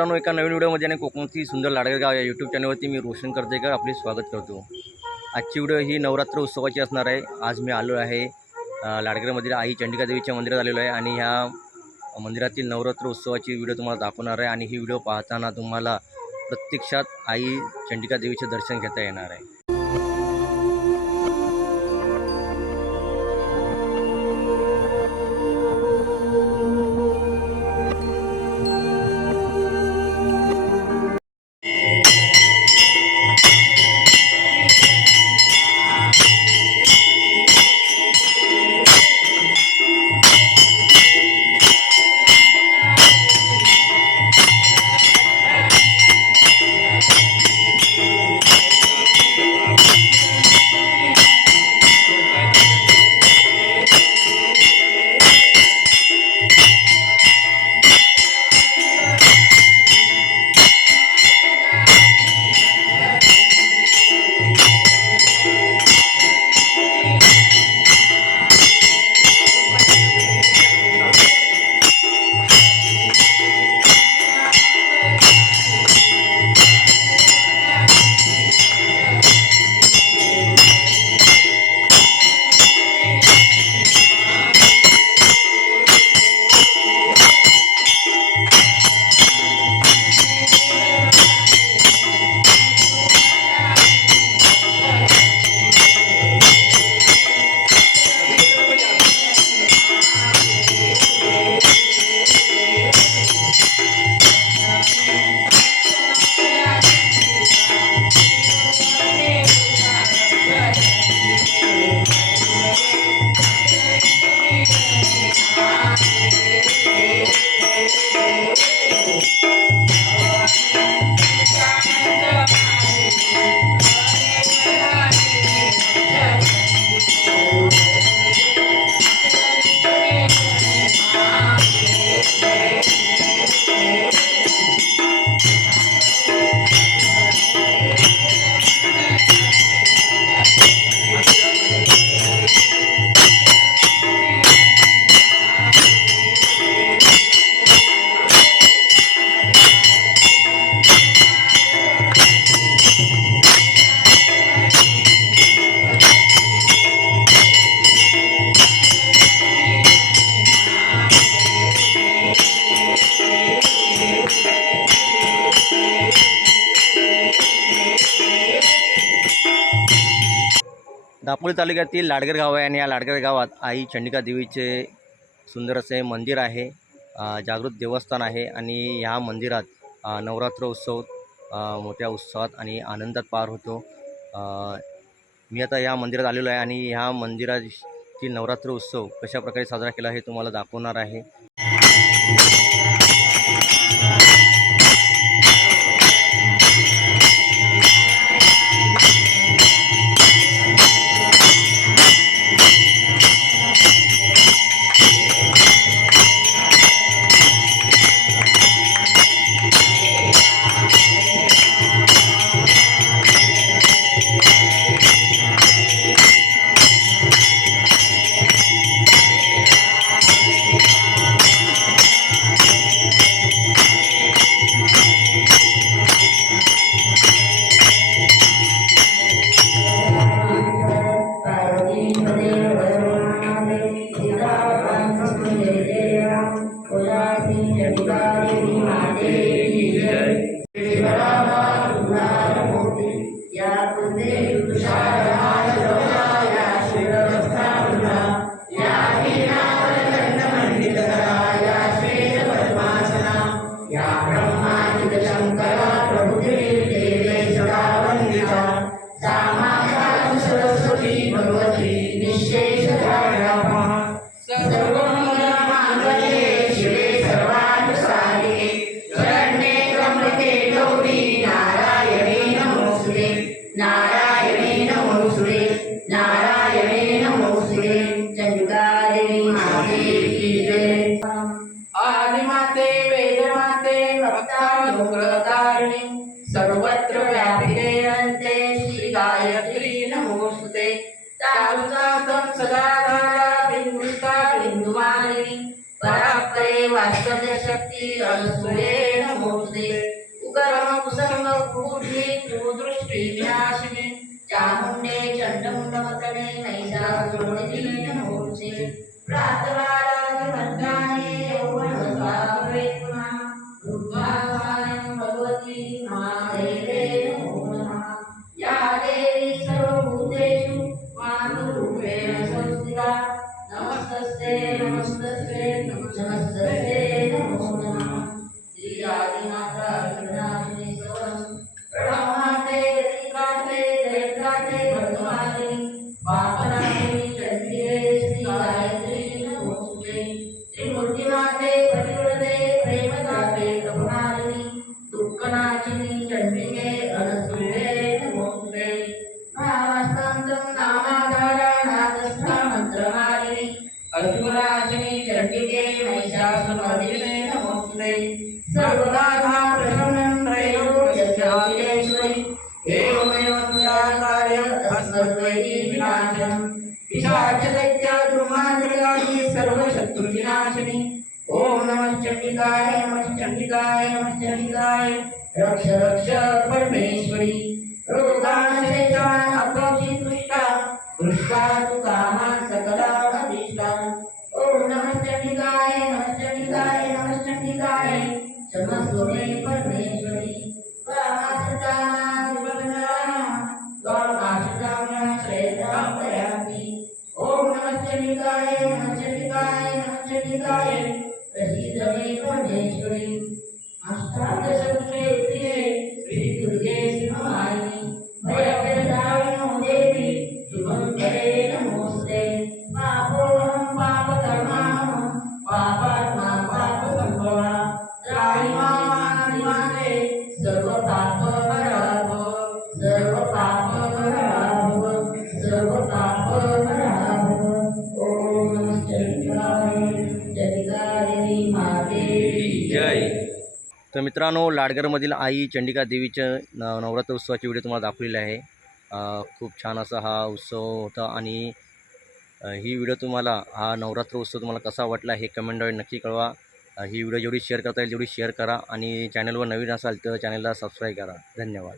मित्रांनो एका नवीन व्हिडिओमध्ये आणि कोकणाची सुंदर लाडगर गाव या यूट्यूब चॅनलवरती मी रोशन करतेकर आपले स्वागत करतो. आजची व्हिडिओ ही नवरात्र उत्सवाची असणार आहे. आज मी आलो आहे अ, आई चंडिका देवीच्या मंदिरात आलेलो आहे आणि ह्या मंदिरातील नवरात्र उत्सवाची व्हिडिओ तुम्हाला दाखवणार आहे आणि ही व्हिडिओ पाहताना तुम्हाला प्रत्यक्षात आई चंडिका देवीचे दर्शन घेता येणार आहे. दापोली तालुक्यातील लाडगर गाव आहे आणि या लाडगर गावात आई चंडिका देवीचे सुंदर असे मंदिर आहे जागृत देवस्थान आहे आणि ह्या मंदिरात नवरात्र उत्सव मोठ्या उत्साहात आणि आनंदात पार होतो. मी आता या मंदिरात आलेलो आहे आणि ह्या मंदिरातील नवरात्र उत्सव कशाप्रकारे साजरा केला हे तुम्हाला दाखवणार आहे. आदिमाते वेदमाते भक्तानुग्रतारिणी सर्वत्र व्यापिने नन्ते श्रीगायत्री नमोस्तुते चारुजातं सदा काला बिन्दुस्ता बिन्दुमालिनी परापरे वास्तव्य शक्ती असुरे नमोस्तुते उकरम कुसंग पूर्णे कुदृष्टी विनाशिने चामुण्डे चण्डमुण्डमतने नैसा सुरणिति प्रातःकालादिमध्याह्ने रक्ष रक्ष परमेश्वरी. रोगानशेषान् अपरोक्षि तुष्टा दृष्टा तु कामान् सकलानभीष्टान् ॐ नमः नमश्चंडिकाय नमश्चंडिकाय. चण्डिकाय परमेश्वरी. त्वामाश्रिताम्याश्रयतां प्रसीद मे परमेश्वरी. जय. तर मित्रांनो लाडगरमधील आई चंडिका देवीच्या न नवरात्र उत्सवाची व्हिडिओ तुम्हाला दाखवलेली आहे. खूप छान असा हा उत्सव होता आणि ही व्हिडिओ तुम्हाला हा नवरात्र उत्सव तुम्हाला कसा वाटला हे कमेंटद्वारे नक्की कळवा. ही व्हिडिओ जेवढी शेअर करता येईल तेवढी शेअर करा आणि चॅनलवर नवीन असाल तर चॅनलला सबस्क्राईब करा. धन्यवाद.